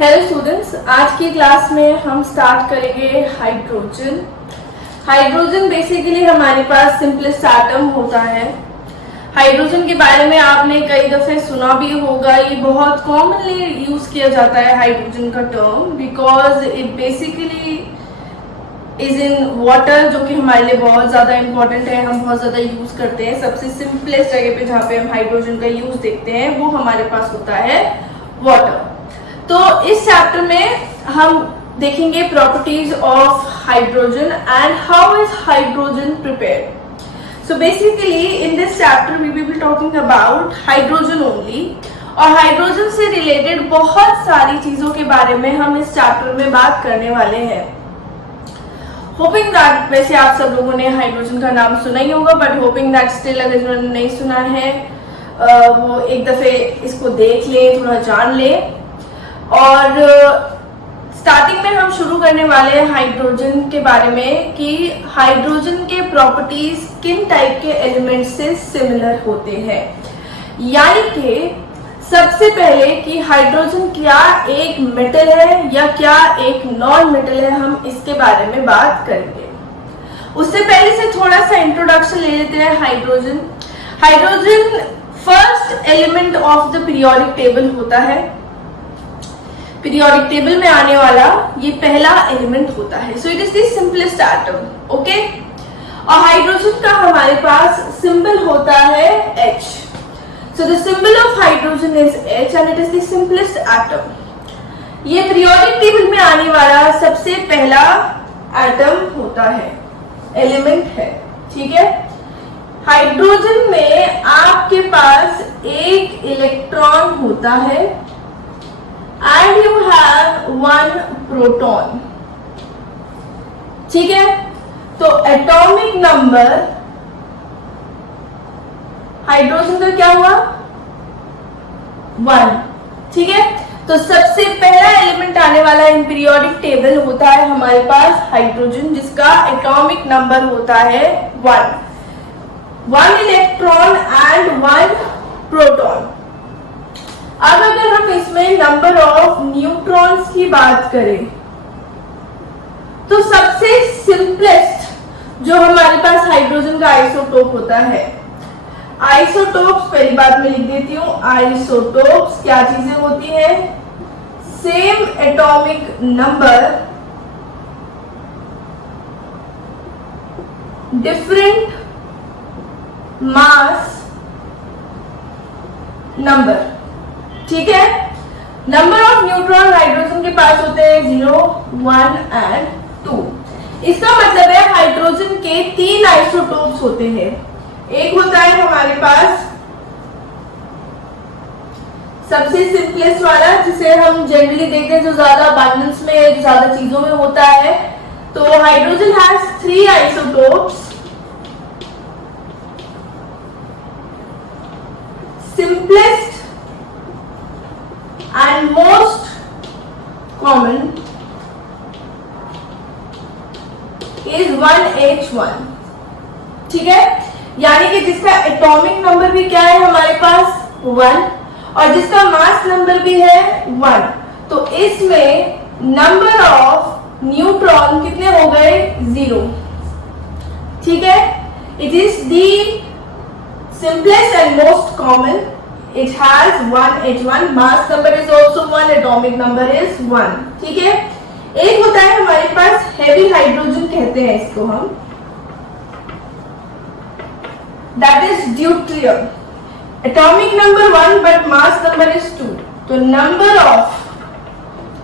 Hello students, आज की class में हम स्टार्ट करेंगे हाइड्रोजन। हाइड्रोजन बेसिकली हमारे पास सिंपलेस्ट एटम होता है। हाइड्रोजन के बारे में आपने कई दफे सुना भी होगा। ये बहुत कॉमनली यूज किया जाता है हाइड्रोजन का term, because it basically is in water, जो कि हमारे लिए बहुत ज्यादा इंपॉर्टेंट है। हम बहुत ज्यादा यूज करते हैं। सबसे सिंपलेस्ट जगह पे जहाँ पे हम हाइड्रोजन का यूज देखते हैं वो हमारे पास होता है वाटर। तो इस चैप्टर में हम देखेंगे properties of hydrogen and how is hydrogen prepared. So basically in this chapter we will be talking about hydrogen only, और हाइड्रोजन से रिलेटेड बहुत सारी चीजों के बारे में हम इस चैप्टर में बात करने वाले हैं। होपिंग दैट, वैसे आप सब लोगों ने हाइड्रोजन का नाम सुना ही होगा, बट होपिंग दैट स्टिल अगर जिन्होंने नहीं सुना है वो एक दफे इसको देख ले, थोड़ा जान ले। और स्टार्टिंग में हम शुरू करने वाले हैं हाइड्रोजन के बारे में कि हाइड्रोजन के प्रॉपर्टीज किन टाइप के एलिमेंट से सिमिलर होते हैं। यानी कि सबसे पहले कि हाइड्रोजन क्या एक मेटल है या क्या एक नॉन मेटल है, हम इसके बारे में बात करेंगे। उससे पहले से थोड़ा सा इंट्रोडक्शन ले लेते हैं। Hydrogen first element of the periodic table होता है। पीरियोडिक टेबल में आने वाला ये पहला एलिमेंट होता है। So it is the simplest atom, okay. और हाइड्रोजन का हमारे पास सिंबल होता है H। So the symbol of hydrogen is H and it is the simplest atom. ये पीरियोडिक टेबल में आने वाला सबसे पहला एटम होता है, एलिमेंट है, ठीक है। हाइड्रोजन में आपके पास एक इलेक्ट्रॉन होता है and you have one proton, ठीक है। तो एटॉमिक नंबर हाइड्रोजन का क्या हुआ? 1, ठीक है। तो सबसे पहला एलिमेंट आने वाला इन पीरियोडिक टेबल होता है हमारे पास हाइड्रोजन, जिसका एटॉमिक नंबर होता है 1 इलेक्ट्रॉन एंड 1 प्रोटॉन। अब अगर हम इसमें नंबर ऑफ न्यूट्रॉन्स की बात करें तो सबसे सिंपलेस्ट जो हमारे पास हाइड्रोजन का आइसोटोप होता है, आइसोटोप्स पहली बात में लिख देती हूं। आइसोटोप्स क्या चीजें होती हैं? Same atomic number, different mass number, ठीक है। नंबर ऑफ न्यूट्रॉन हाइड्रोजन के पास होते हैं 0, 1 एंड 2। इसका मतलब है हाइड्रोजन के 3 आइसोटोप्स होते हैं। एक होता है हमारे पास सबसे सिंपलेस्ट वाला, जिसे हम जनरली देखते हैं, जो ज्यादा अबंडेंस में, जो ज्यादा चीजों में होता है। तो hydrogen has 3 isotopes. Simplest and most common is 1H1, ठीक है। यानी कि जिसका एटॉमिक नंबर भी क्या है हमारे पास 1 और जिसका मास नंबर भी है 1। तो इसमें नंबर ऑफ न्यूट्रॉन कितने हो गए? 0, ठीक है। It is the simplest and most common. It has 1H1, mass number is also 1, atomic number is 1, ठीक है। एक होता है हमारे पास हेवी हाइड्रोजन, कहते हैं इसको हम, that is deuterium. Atomic number 1 but mass number is 2. तो number of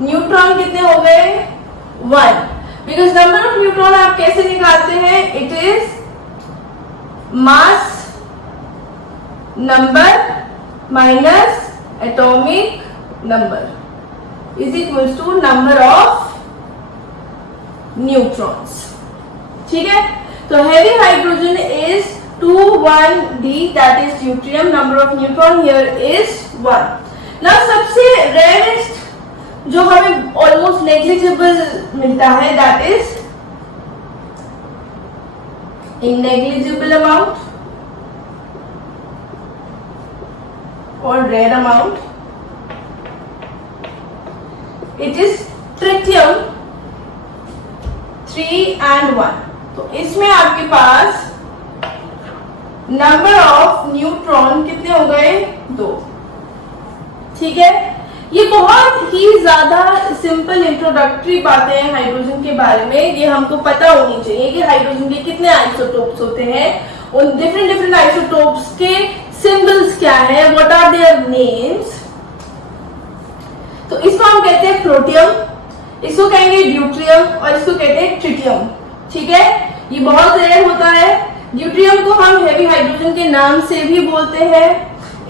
न्यूट्रॉन कितने हो गए? 1. Because number of न्यूट्रॉन आप कैसे निकालते हैं? It is mass number minus atomic number is equals to number of neutrons, ठीक है। तो heavy hydrogen is 2,1D, that is deuterium. Number of neutron here is 1। Now सबसे रेयरेस्ट जो हमें ऑलमोस्ट नेग्लिजिबल मिलता है, that is in negligible amount or rare amount it is tritium 3 and 1। तो इसमें आपके पास नंबर ऑफ न्यूट्रॉन कितने हो गए? 2। ठीक है, ये बहुत ही ज्यादा सिंपल इंट्रोडक्टरी बातें हैं हाइड्रोजन के बारे में। ये हमको पता होनी चाहिए कि हाइड्रोजन के कितने आइसोटोप्स होते हैं, उन डिफरेंट आइसोटोप्स के सिंबल्स क्या है, व्हाट आर देयर नेम्स। तो इसको हम कहते हैं प्रोटियम, इसको कहेंगे ड्यूट्रियम और इसको कहते हैं ट्रिटियम। ठीक है, ये बहुत रेयर होता है। ड्यूट्रियम को हम हेवी हाइड्रोजन के नाम से भी बोलते हैं।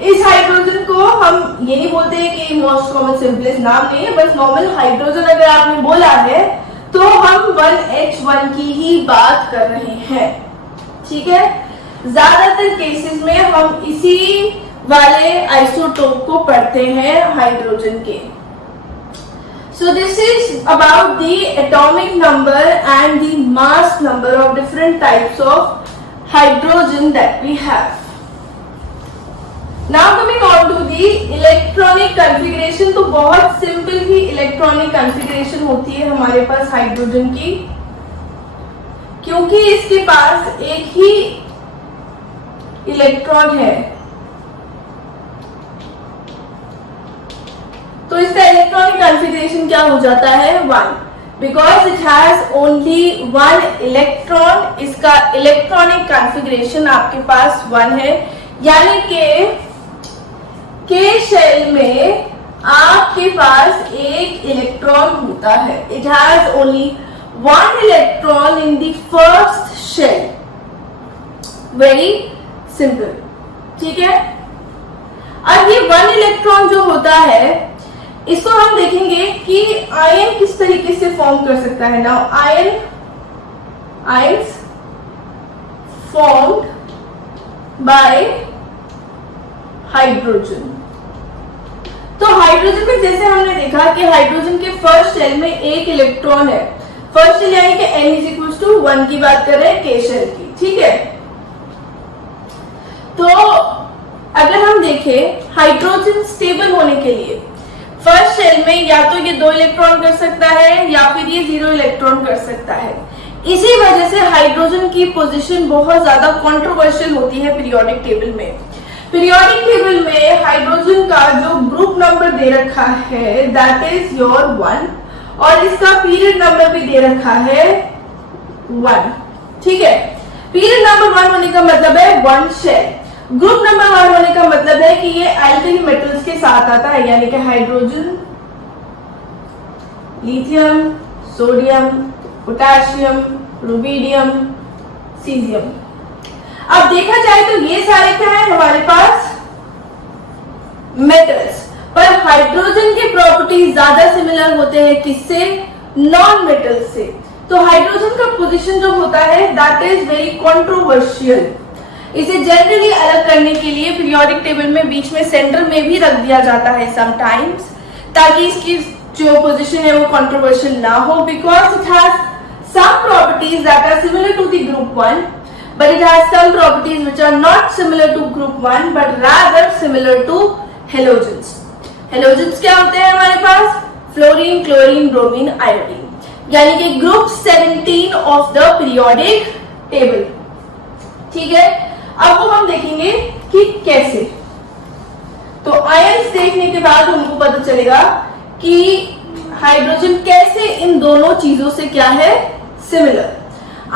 इस हाइड्रोजन को हम ये नहीं बोलते कि मोस्ट कॉमन सिंपलेस्ट नाम नहीं है, बस नॉर्मल हाइड्रोजन अगर आपने बोला है तो हम 1H1 की ही बात कर रहे हैं। ठीक है, ज्यादातर केसेस में हम इसी वाले आइसोटोप को पढ़ते हैं हाइड्रोजन के। So this is about the atomic number and the mass number of different types of hydrogen that we have. Now coming on to the electronic configuration, तो बहुत सिंपल ही इलेक्ट्रॉनिक कॉन्फ़िगरेशन होती है हमारे पास hydrogen की, क्योंकि इसके पास एक ही इलेक्ट्रॉन है। तो इसका इलेक्ट्रॉनिक कॉन्फ़िगरेशन क्या हो जाता है? 1, because it has only 1 electron. इसका इलेक्ट्रॉनिक कॉन्फ़िगरेशन आपके पास 1 है, यानी कि के शेल में आपके पास एक इलेक्ट्रॉन होता है। It has only 1 electron in the first shell. Very simple. ठीक है, अब ये 1 इलेक्ट्रॉन जो होता है इसको हम देखेंगे कि आयन किस तरीके से फॉर्म कर सकता है। Now ions formed by hydrogen. तो हाइड्रोजन में जैसे हमने देखा कि हाइड्रोजन के फर्स्ट शेल में एक इलेक्ट्रॉन है। फर्स्ट शेल यानी कि n=1 की बात कर रहे हैं के शेल की। ठीक है, तो अगर हम देखें हाइड्रोजन स्टेबल होने के लिए फर्स्ट शेल में या तो ये 2 इलेक्ट्रॉन कर सकता है या फिर ये 0 इलेक्ट्रॉन कर सकता है। इसी वजह से हाइड्रोजन की पोजीशन बहुत ज्यादा कंट्रोवर्शियल होती है पीरियोडिक टेबल में। पीरियोडिक टेबल में हाइड्रोजन का जो ग्रुप नंबर दे रखा है दैट इज योर 1, और इसका पीरियड नंबर भी दे रखा है 1। ठीक है, पीरियड नंबर 1 होने का मतलब है 1 शेल। ग्रुप नंबर 1 होने का मतलब है कि ये एल्कली मेटल्स के साथ आता है, यानी कि hydrogen, lithium, sodium, potassium, rubidium, caesium. अब देखा जाए तो ये सारे क्या है हमारे पास? मेटल्स। पर हाइड्रोजन के प्रॉपर्टीज ज्यादा सिमिलर होते हैं किससे? नॉन मेटल्स से। तो हाइड्रोजन का पोजीशन जो होता है दैट इज वेरी कंट्रोवर्शियल। इसे जनरली अलग करने के लिए पीरियोडिक टेबल में बीच में सेंटर में भी रख दिया जाता है समटाइम्स, ताकि इसकी जो पोजीशन है वो कंट्रोवर्शियल ना हो, because it has some properties that are similar to the group 1, but it has some properties which are not similar to group 1 but rather similar to halogens. Halogens क्या होते हैं हमारे पास? फ्लोरीन, क्लोरीन, ब्रोमीन, आयोडीन, यानी कि group 17 of the periodic table. ठीक है, अब वो हम देखेंगे कि कैसे। तो आयंस देखने के बाद हमको पता चलेगा कि हाइड्रोजन कैसे इन दोनों चीजों से क्या है? Similar.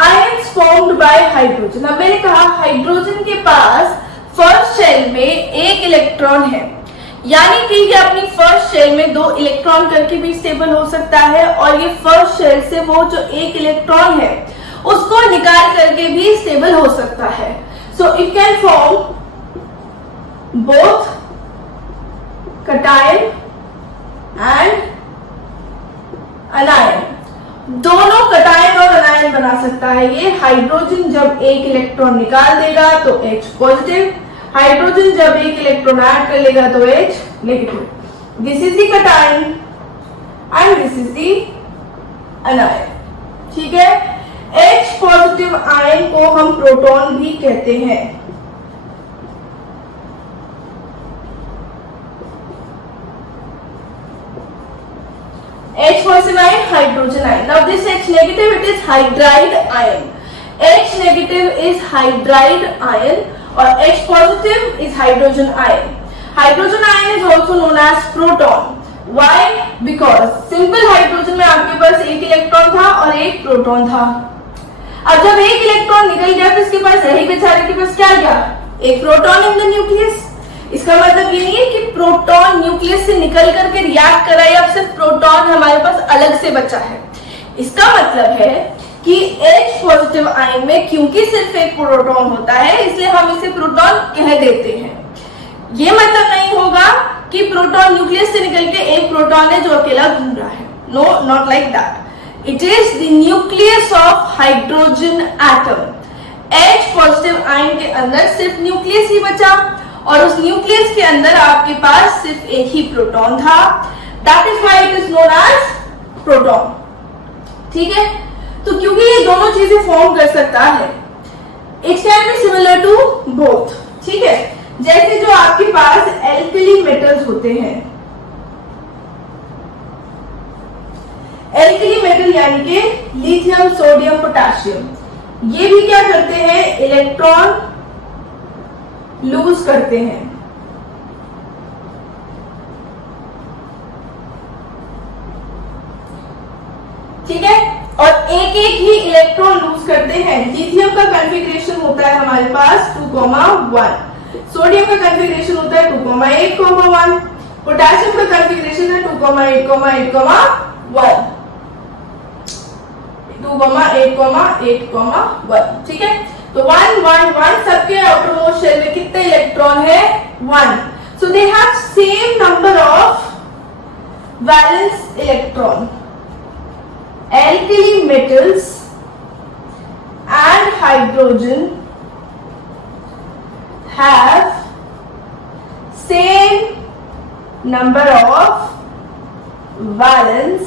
Ions formed by hydrogen. अब मैंने कहा हाइड्रोजन के पास फर्स्ट शेल में एक इलेक्ट्रॉन है, यानी कि ये अपनी फर्स्ट शेल में 2 इलेक्ट्रॉन करके भी स्टेबल हो सकता है, और ये फर्स्ट शेल से वो जो एक इलेक्ट्रॉन है उसको निकाल करके भी स्टेबल हो सकता है। So it can form both cation and अनायन। दोनों कटायन और अनायन बना सकता है ये। हाइड्रोजन जब एक इलेक्ट्रॉन निकाल देगा तो H पॉजिटिव, हाइड्रोजन जब एक इलेक्ट्रॉन ऐड कर लेगा तो H negative. This is the cation and this is the अनायन। ठीक है, H पॉजिटिव आयन को हम प्रोटॉन भी कहते हैं। H positive ion, hydrogen ion. Now this H negative, it is hydride ion. H negative is hydride ion or H positive is hydrogen ion. Hydrogen ion is also known as proton. Why? Because simple hydrogen में आपके पास एक electron था और एक proton था. अब जब एक इलेक्ट्रॉन निकल गया तो इसके पास रही बेचारे के पास क्या गया? एक प्रोटॉन इन द न्यूक्लियस. इसका मतलब ये नहीं है कि प्रोटॉन न्यूक्लियस से निकल करके रिएक्ट कर रहा है या सिर्फ प्रोटॉन हमारे पास अलग से बचा है. इसका मतलब है कि H पॉजिटिव आयन में क्योंकि सिर्फ एक प्रोटॉन होता है इसलिए हम इसे प्रोटॉन कह देते हैं. ये मतलब नहीं होगा कि प्रोटॉन न्यूक्लियस से निकल के एक प्रोटॉन है जो अकेला घूम रहा है. No, not like that. It is the nucleus of hydrogen atom. H positive ion के अंदर सिर्फ न्यूक्लियस ही बचा और उस न्यूक्लियस के अंदर आपके पास सिर्फ एक ही प्रोटॉन था. That is why it is known as proton. ठीक है. तो क्योंकि ये दोनों चीजें फॉर्म कर सकता है, it can be similar to both. ठीक है. जैसे जो आपके पास एल्कली मेटल्स होते हैं, एल्कली मेटल यानी कि लिथियम, सोडियम, पोटेशियम, ये भी क्या करते हैं? इलेक्ट्रॉन लूज करते हैं. ठीक है. और एक एक ही इलेक्ट्रॉन लूज करते हैं. लिथियम का कॉन्फ़िगरेशन होता है हमारे पास 2,1. सोडियम का कॉन्फ़िगरेशन होता है 2,8,1. पोटेशियम का कॉन्फ़िगरेशन है 2,8,8,1. 2,8,8,1. ठीक है. तो 1, 1, 1 सबके आउटर मोस्ट शेल में कितने इलेक्ट्रॉन है? 1. So they have same number of valence electron. Alkali metals and hydrogen have same number of valence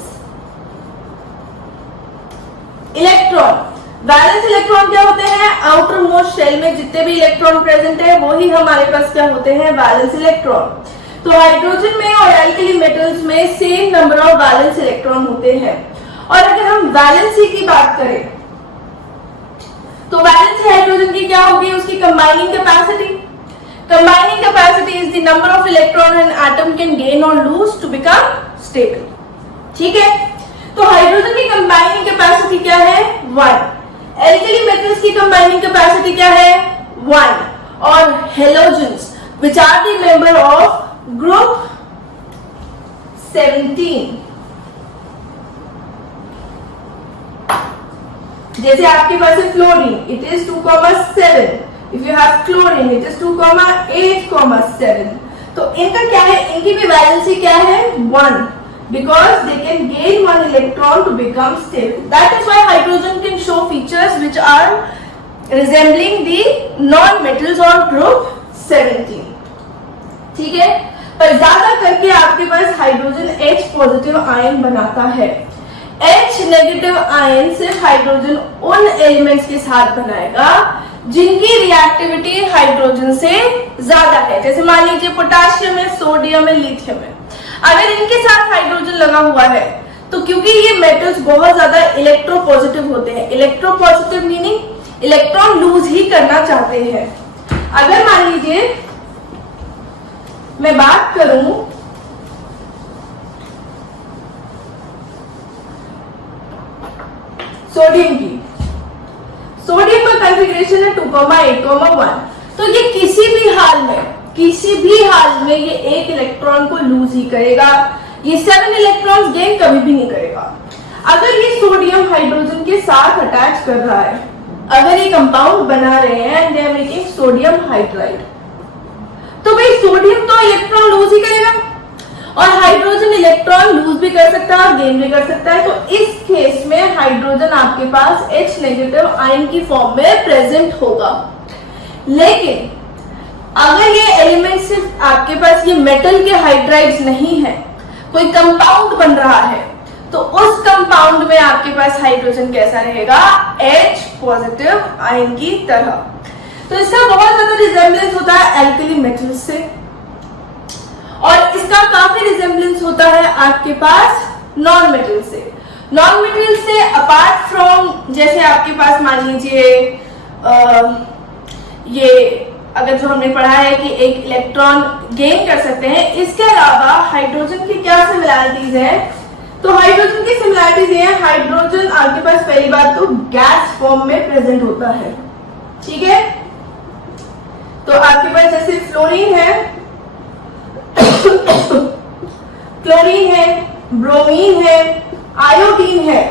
electron. Valence electron क्या होते हैं? आउटर मोस्ट शेल में जितने भी इलेक्ट्रॉन प्रेजेंट है वो ही हमारे पास क्या होते हैं? Valence electron. तो हाइड्रोजन में और एल्कली मेटल्स में same number of valence electron होते हैं. और अगर हम वैलेंसी की बात करें तो वैलेंसी हाइड्रोजन की क्या होगी? उसकी combining capacity. Combining capacity is the number of electron an atom can gain और लूज टू बिकम स्टेबल. ठीक है. तो हाइड्रोजन की कंबाइनिंग कैपेसिटी क्या है? 1. एल्कली मेटल्स की कंबाइनिंग कैपेसिटी क्या है? 1. और halogens which are the member of group 17. जैसे आपके पास है fluorine, it is 2,7. If you have chlorine it is 2,8,7. तो इनका क्या है? इनकी भी वैलेंसी क्या है? 1. Because they can gain 1 electron to become stable. That is why hydrogen can show features which are resembling the non metals और group 17. ठीक है. पर ज्यादा करके आपके पास हाइड्रोजन H पॉजिटिव आयन बनाता है. H नेगेटिव आयन सिर्फ हाइड्रोजन उन एलिमेंट्स के साथ बनाएगा जिनकी रिएक्टिविटी हाइड्रोजन से ज्यादा है. जैसे मान लीजिए पोटेशियम है, सोडियम है, लिथियम है. अगर इनके साथ हाइड्रोजन लगा हुआ है तो क्योंकि ये मेटल्स बहुत ज्यादा इलेक्ट्रोपॉजिटिव होते हैं, इलेक्ट्रोपॉजिटिव मीनिंग इलेक्ट्रॉन लूज ही करना चाहते हैं. अगर मान लीजिए मैं बात करूं सोडियम की, सोडियम का कॉन्फ़िगरेशन है 2,8,1. तो ये किसी भी हाल में ये एक इलेक्ट्रॉन को लूज ही करेगा. ये 7 इलेक्ट्रॉन्स गेन कभी भी नहीं करेगा. अगर ये सोडियम हाइड्रोजन के साथ अटैच कर रहा है, अगर ये कंपाउंड बना रहे हैं and they are making sodium hydride, तो भाई सोडियम तो इलेक्ट्रॉन लूज ही करेगा और हाइड्रोजन इलेक्ट्रॉन लूज भी कर सकता है और गेन भी कर सकता है. तो इस केस में हाइड्रोजन आपके पास H नेगेटिव आयन की फॉर्म में प्रेजेंट होगा. लेकिन अगर ये एलिमेंट सिर्फ आपके पास ये मेटल के हाइड्राइड्स नहीं है, कोई कंपाउंड बन रहा है, तो उस कंपाउंड में आपके पास हाइड्रोजन कैसा रहेगा? H पॉजिटिव आयन की तरह. तो इसका बहुत ज्यादा रिजेम्बलेंस होता है एल्कली मेटल्स से और इसका काफी रिजेम्बलेंस होता है आपके पास नॉन मेटल से। नॉन मेटल से अपार्ट फ्रॉम, जैसे आपके पास मान लीजिए ये अगर जो हमने पढ़ा है कि एक इलेक्ट्रॉन गेन कर सकते हैं, इसके अलावा हाइड्रोजन की क्या सिमिलैरिटीज है? तो हाइड्रोजन की सिमिलैरिटीज ये है, हाइड्रोजन आपके पास पहली बात तो गैस फॉर्म में प्रेजेंट होता है, ठीक है। तो आपके पास जैसे फ्लोरीन है, क्लोरीन है, ब्रोमीन है, आयोडीन है,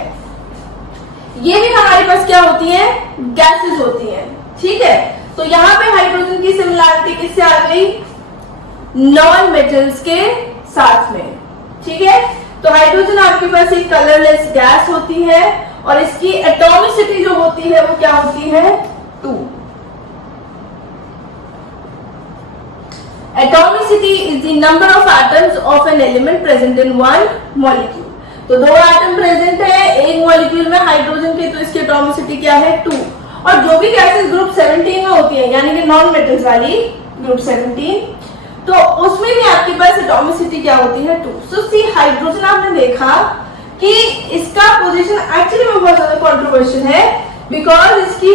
ये भी हमारे पास क्या होती है? गैसेस होती हैं, ठीक है। तो यहां पे हाइड्रोजन की सिमिलैरिटी किससे आ गई? नॉन मेटल्स के साथ में, ठीक है। तो हाइड्रोजन आपके पास एक कलरलेस गैस होती है और इसकी एटॉमिसिटी जो होती है वो क्या होती है? 2। Atomicity is the number of atoms of an element present in one molecule. तो 2 एटम प्रेजेंट है एक मॉलिक्यूल में हाइड्रोजन के, तो इसकी एटॉमिसिटी क्या है? 2। और जो भी गैसेस ग्रुप 17 में होती है, यानी कि नॉन मेटल्स वाली ग्रुप 17, तो उसमें भी आपके पास एटॉमिसिटी क्या होती है? 2। सो सी हाइड्रोजन आपने देखा कि इसका पोजीशन एक्चुअली में बहुत ज्यादा कंट्रोवर्शियल है, बिकॉज इसकी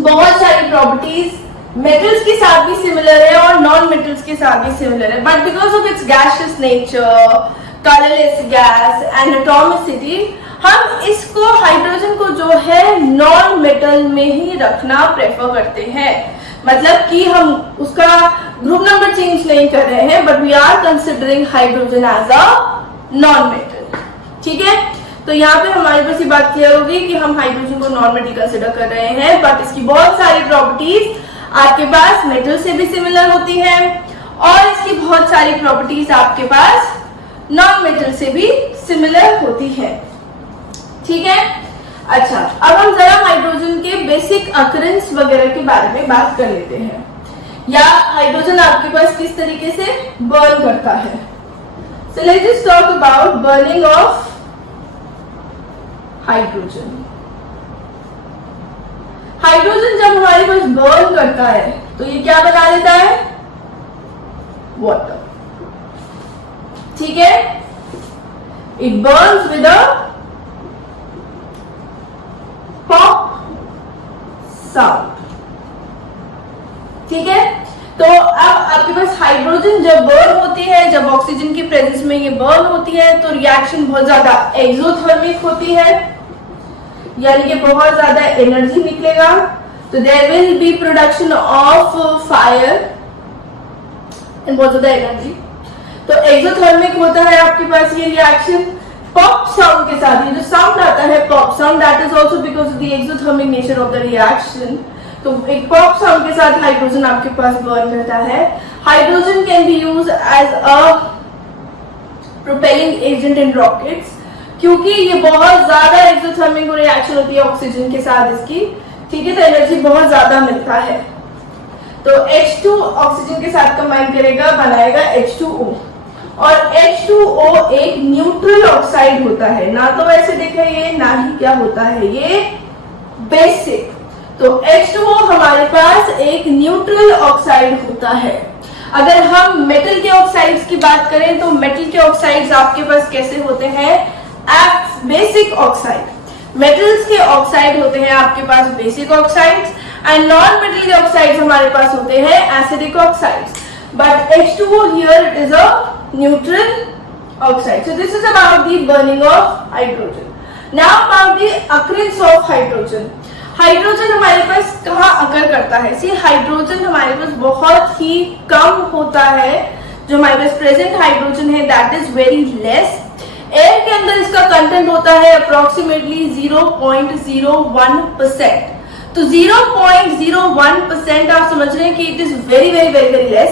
बहुत सारी प्रॉपर्टीज मेटल्स के साथ भी सिमिलर है और नॉन मेटल्स के साथ भी सिमिलर है, but because of its gaseous nature, colourless gas and atomicity, हम इसको हाइड्रोजन को जो है नॉन मेटल में ही रखना प्रेफर करते हैं। मतलब कि हम उसका ग्रुप नंबर चेंज नहीं कर रहे हैं, but we are considering hydrogen as a non metal, ठीक है। तो यहाँ पे हमारे पास ये बात क्लियर होगी कि हम हाइड्रोजन को नॉन मेटल कंसिडर कर रहे हैं, बट इसकी बहुत सारी प्रॉपर्टीज आपके पास मेटल से भी सिमिलर होती है और इसकी बहुत सारी प्रॉपर्टीज आपके पास नॉन मेटल से भी सिमिलर होती है, ठीक है। अच्छा, अब हम जरा हाइड्रोजन के बेसिक अकरेंस वगैरह के बारे में बात कर लेते हैं, या हाइड्रोजन आपके पास किस तरीके से बर्न करता है। So let's just talk about burning of hydrogen. Hydrogen जब हमारे पास बर्न करता है तो ये क्या बना लेता है? वाटर, ठीक है। It Burns with a pop sound, ठीक है। तो अब आपके पास हाइड्रोजन जब बर्न होती है, जब ऑक्सीजन की प्रेजेंस में ये बर्न होती है, तो रिएक्शन बहुत ज्यादा एक्सोथर्मिक होती है, यानी कि बहुत ज्यादा एनर्जी निकलेगा। तो there will be production of fire and बहुत ज्यादा एनर्जी। तो एक्सोथर्मिक होता है आपके पास ये रिएक्शन पॉप साउंड के साथ। ये जो साउंड आता है pop sound, that is also because of the exothermic nature of the reaction. तो एक पॉप साउंड के साथ हाइड्रोजन आपके पास बर्न करता है। Hydrogen can be use as a propelling agent in rockets, क्योंकि ये बहुत ज्यादा एक्सोथर्मिक रिएक्शन होती है ऑक्सीजन के साथ इसकी, ठीक है। तो एनर्जी बहुत ज्यादा मिलता है। तो H2 ऑक्सीजन के साथ कंबाइन करेगा, बनाएगा H2O, और H2O एक न्यूट्रल ऑक्साइड होता है, ना तो एसिडिक है ये, ना ही क्या होता है ये बेसिक। तो H2O हमारे पास एक न्यूट्रल ऑक्साइड होता है। अगर हम मेटल के ऑक्साइड्स की बात करें तो मेटल के ऑक्साइड्स आपके पास कैसे होते हैं? Basic oxide. मेटल्स के ऑक्साइड होते हैं आपके पास basic oxides, and non metal के ऑक्साइड्स हमारे पास होते हैं acidic oxides. But H2O here it is a neutral oxide. So this is about the burning of hydrogen. Now about the occurrence of hydrogen. Hydrogen हमारे पास कहाँ अकर करता है? C hydrogen हमारे पास बहुत ही कम होता है, जो हमारे पास प्रेजेंट हाइड्रोजन है that is very less. Air के अंदर इसका कंटेंट होता है अप्रोक्सीमेटली 0.01%। तो 0.01% आप समझ रहे हैं कि it is very very very very less.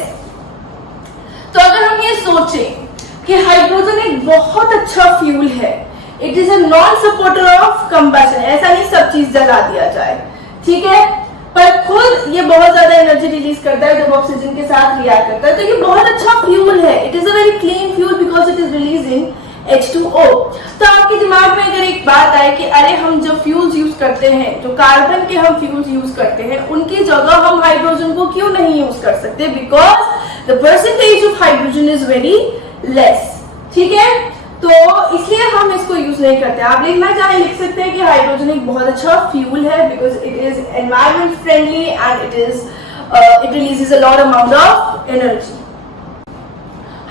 तो अगर हम ये सोचें कि हाइड्रोजन एक बहुत अच्छा फ्यूल है, it is a non supporter of combustion, ऐसा नहीं सब चीज जला दिया जाए, ठीक है, पर खुद ये बहुत ज्यादा एनर्जी रिलीज करता है जब ऑक्सीजन के साथ रिएक्ट करता है। तो ये बहुत अच्छा फ्यूल है, it is a very clean fuel because it is releasing H2O। तो आपके दिमाग में अगर एक बात आए कि अरे हम जो फ्यूल्स यूज करते हैं, जो कार्बन के हम फ्यूल्स यूज करते हैं, उनकी जगह हम हाइड्रोजन को क्यों नहीं यूज कर सकते? Because the percentage of hydrogen is very less, ठीक है। तो इसलिए हम इसको यूज नहीं करते। आप लिखना चाहे लिख सकते हैं कि हाइड्रोजन एक बहुत अच्छा फ्यूल है because it is environment friendly and it releases a lot amount of energy.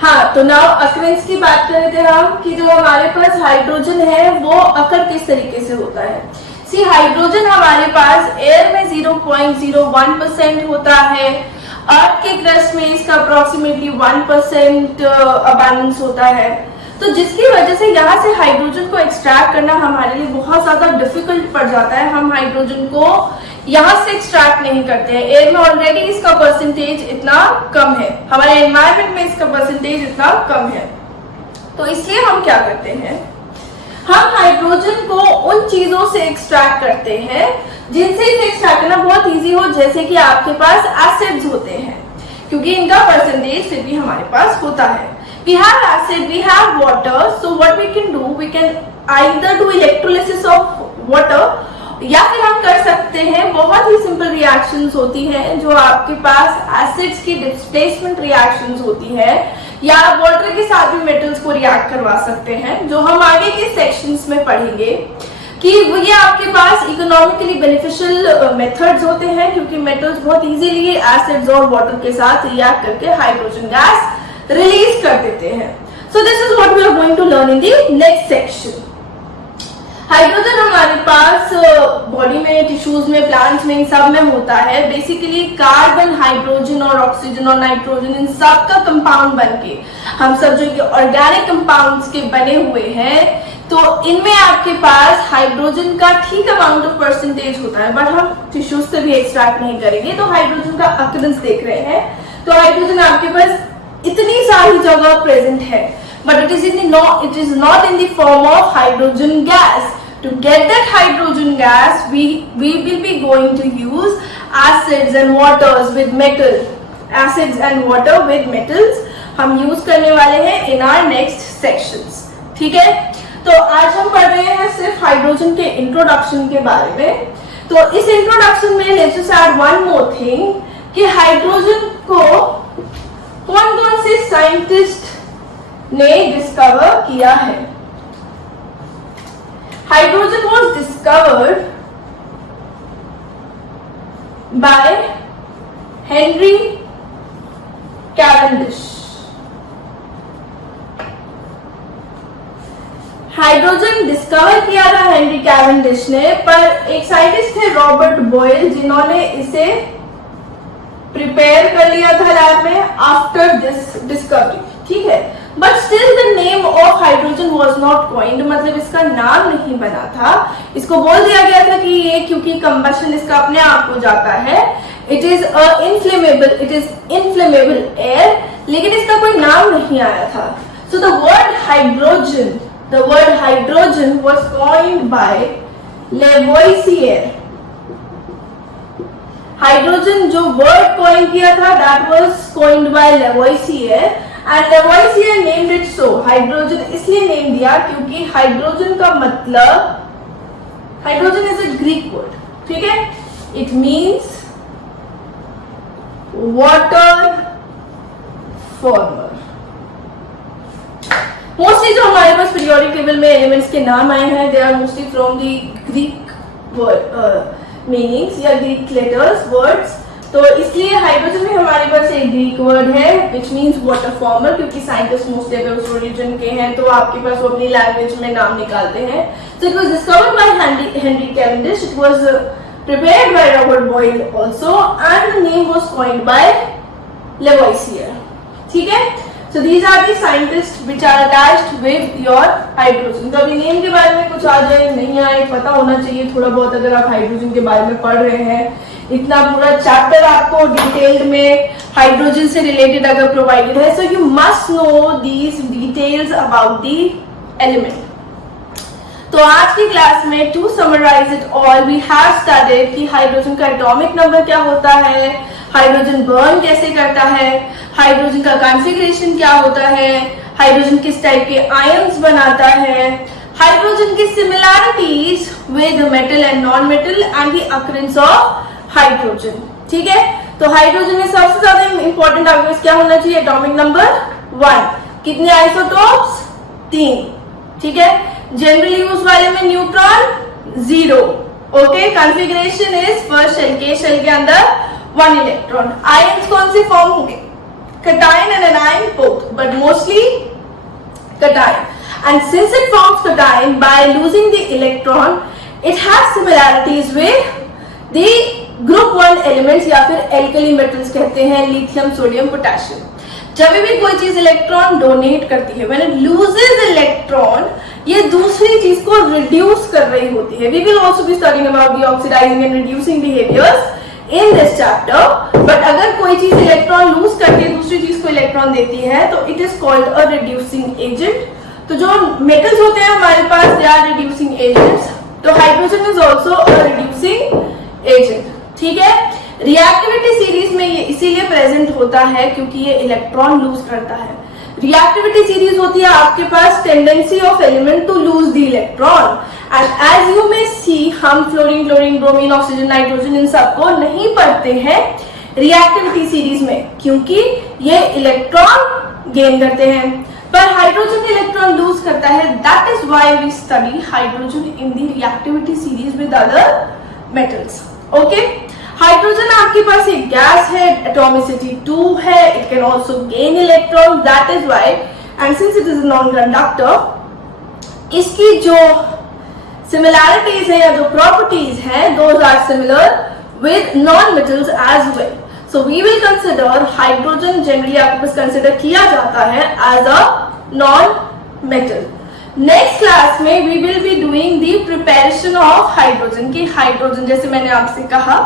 हाँ, तो नाउ अकरेंस की बात कर रहे थे हम कि जो हमारे पास हाइड्रोजन है वो अकर किस तरीके से होता है। सी, हाइड्रोजन हमारे पास एयर में 0.01% होता है, अर्थ के क्रस्ट में इसका अप्रोक्सीमेटली 1% अबंडेंस होता है। तो जिसकी वजह से यहाँ से हाइड्रोजन को एक्सट्रैक्ट करना हमारे लिए बहुत ज्यादा डिफिकल्ट पड़ जाता है। हम हाइड्रोजन को यहाँ से एक्सट्रैक्ट नहीं करते हैं, एयर में ऑलरेडी इसका परसेंटेज इतना कम है, हमारे एनवायरमेंट में इसका परसेंटेज इतना कम है। तो इसलिए हम क्या करते हैं, हम हाइड्रोजन को उन चीजों से एक्सट्रैक्ट करते हैं जिनसे इसे एक्सट्रैक्ट करना बहुत इजी हो, जैसे कि आपके पास एसिड्स होते हैं क्योंकि इनका परसेंटेज फिर भी हमारे पास होता है। We have acid, we have water, so what we can do, we can either do electrolysis of water या फिर हम कर सकते हैं बहुत ही सिंपल रिएक्शंस होती हैं जो आपके पास एसिड्स की डिस्प्लेसमेंट रिएक्शंस होती है, या वाटर के साथ भी मेटल्स को रिएक्ट करवा सकते हैं, जो हम आगे के सेक्शंस में पढ़ेंगे कि ये आपके पास इकोनॉमिकली बेनिफिशियल मेथड्स होते हैं क्योंकि मेटल्स बहुत इजीली एसिड्स और वाटर के साथ रिएक्ट करके हाइड्रोजन गैस रिलीज कर देते हैं। So this is what we are going to learn in the next section. Hydrogen हमारे पास बॉडी में, टिश्यूज में, प्लांट्स में, इन सब में होता है। बेसिकली कार्बन, हाइड्रोजन और ऑक्सीजन और नाइट्रोजन इन सब का कंपाउंड बनके हम सब जो कि ऑर्गेनिक कंपाउंड्स के बने हुए हैं, तो इनमें आपके पास हाइड्रोजन का ठीक अमाउंट ऑफ परसेंटेज होता है, बट हम टिश्यूज से भी एक्सट्रैक्ट नहीं करेंगे। तो हाइड्रोजन का अकरेंस देख रहे हैं, तो हाइड्रोजन आपके पास इतनी सारी जगह प्रेजेंट है, but it is not in the form of hydrogen gas. To get that hydrogen gas, we will be going to use acids and waters with metal. Acids and water with metals हम use करने वाले हैं in our next sections. ठीक है, तो आज हम पढ़ रहे हैं सिर्फ हाइड्रोजन के इंट्रोडक्शन के बारे में। तो इस इंट्रोडक्शन में let's just add one more thing कि हाइड्रोजन को कौन कौन से साइंटिस्ट ने डिस्कवर किया है। Hydrogen was discovered by Henry Cavendish. Hydrogen discover किया था हेनरी कैवेंडिश ने, पर एक साइंटिस्ट थे रॉबर्ट बॉयल जिन्होंने इसे प्रिपेयर कर लिया था लैब में आफ्टर दिस डिस्कवरी। ठीक है, but still the name of hydrogen was not coined, मतलब इसका नाम नहीं बना था। इसको बोल दिया गया था कि ये क्योंकि कंबशन इसका अपने आप हो जाता है, इट इज इनफ्लेमेबल एयर, लेकिन इसका कोई नाम नहीं आया था। So the word hydrogen was coined by Lavoisier. Hydrogen जो वर्ड कॉइन किया था that was coined by Lavoisier and Lavoisier named it so. Hydrogen इसलिए नेम दिया क्योंकि हाइड्रोजन का मतलब, hydrogen is a Greek word, ठीक है, it means water former. Mostly जो हमारे पास पीरियोडिक टेबल में एलिमेंट्स के नाम आए हैं they are mostly from the Greek word meanings या ग्रीक लेटर्स वर्ड्स। तो इसलिए हाइड्रोजन भी हमारे पास एक ग्रीक वर्ड है विच मीन्स वाटर फॉर्मर, क्योंकि साइंटिस्ट मोस्टली अगर उस ओरिजिन के हैं तो आपके पास वो अपनी लैंग्वेज में नाम निकालते हैं। So it was discovered by Henry Cavendish, it was prepared by Robert Boyle also, and the name was coined by Lavoisier. ठीक है, so these are the scientists which are attached with your hydrogen. तो अभी name के बारे में कुछ आ जाए नहीं आए पता होना चाहिए थोड़ा बहुत, अगर आप हाइड्रोजन के बारे में पढ़ रहे हैं। इतना पूरा चैप्टर आपको डिटेल्ड में हाइड्रोजन से रिलेटेड अगर प्रोवाइडेड है, so you must know these details about the element. तो आज की क्लास में to summarise it all we have studied कि हाइड्रोजन का एटॉमिक नंबर क्या होता है, हाइड्रोजन बर्न कैसे करता है, हाइड्रोजन का कॉन्फ़िगरेशन क्या होता है, हाइड्रोजन किस टाइप के आयंस बनाता है, हाइड्रोजन की similarities with metal and non metal and the occurrence of hydrogen. ठीक है, तो हाइड्रोजन में सबसे ज्यादा इंपॉर्टेंट आपके क्या होना चाहिए, एटॉमिक नंबर 1। कितने आइसोटोप्स, 3। ठीक है। जनरल यूज वाले में neutron 0, okay. Configuration is first shell, K shell के अंदर 1 इलेक्ट्रॉन। आयंस कौन से फॉर्म होंगे? cation and anion both, but mostly cation. And since it forms cation by losing the electron, it has similarities with the group 1 elements या फिर alkali metals कहते हैं, lithium, sodium, potassium। जब भी कोई चीज इलेक्ट्रॉन डोनेट करती है, when it loses electron, ये दूसरी चीज को रिड्यूस कर रही होती है। We will also be studying about the oxidizing and reducing behaviors in this chapter, but अगर कोई चीज इलेक्ट्रॉन लूज करके दूसरी चीज को इलेक्ट्रॉन देती है तो it is called a reducing agent. तो जो मेटल्स होते हैं हमारे पास, दे आर रिड्यूसिंग एजेंट्स। तो hydrogen is also a reducing agent, ठीक है। रिएक्टिविटी सीरीज में ये इसीलिए प्रेजेंट होता है क्योंकि ये इलेक्ट्रॉन लूज करता है। रिएक्टिविटी सीरीज होती है आपके पास tendency of element to lose the electron, and as you may see हम fluorine, chlorine, bromine, oxygen, nitrogen इन सबको नहीं पढ़ते हैं रिएक्टिविटी सीरीज में क्योंकि ये इलेक्ट्रॉन गेन करते हैं, पर हाइड्रोजन इलेक्ट्रॉन लूज करता है। That is why we study hydrogen in the reactivity series with other metals, okay. Hydrogen आपके पास एक गैस है, एटॉमिसिटी 2 है, it can also gain electron, that is why, and since it is a non conductor, इसकी जो similarities है या जो प्रॉपर्टीज है, those are similar with non metals as well. So we will consider hydrogen, generally आपके पास consider किया जाता है as a non metal. Next class में we will be doing the preparation of hydrogen. की हाइड्रोजन जैसे मैंने आपसे कहा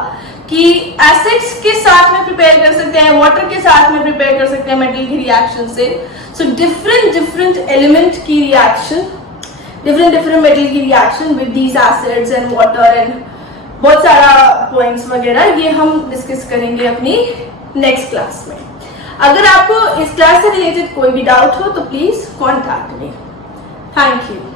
कि एसिड्स के साथ में प्रिपेयर कर सकते हैं, वाटर के साथ में प्रिपेयर कर सकते हैं मेटल की रिएक्शन से। सो डिफरेंट एलिमेंट की रिएक्शन, डिफरेंट मेटल की reaction with these acids and water and बहुत सारा पॉइंट्स वगैरह, ये हम डिस्कस करेंगे अपनी नेक्स्ट क्लास में। अगर आपको इस क्लास से रिलेटेड कोई भी डाउट हो तो please contact me. Thank you.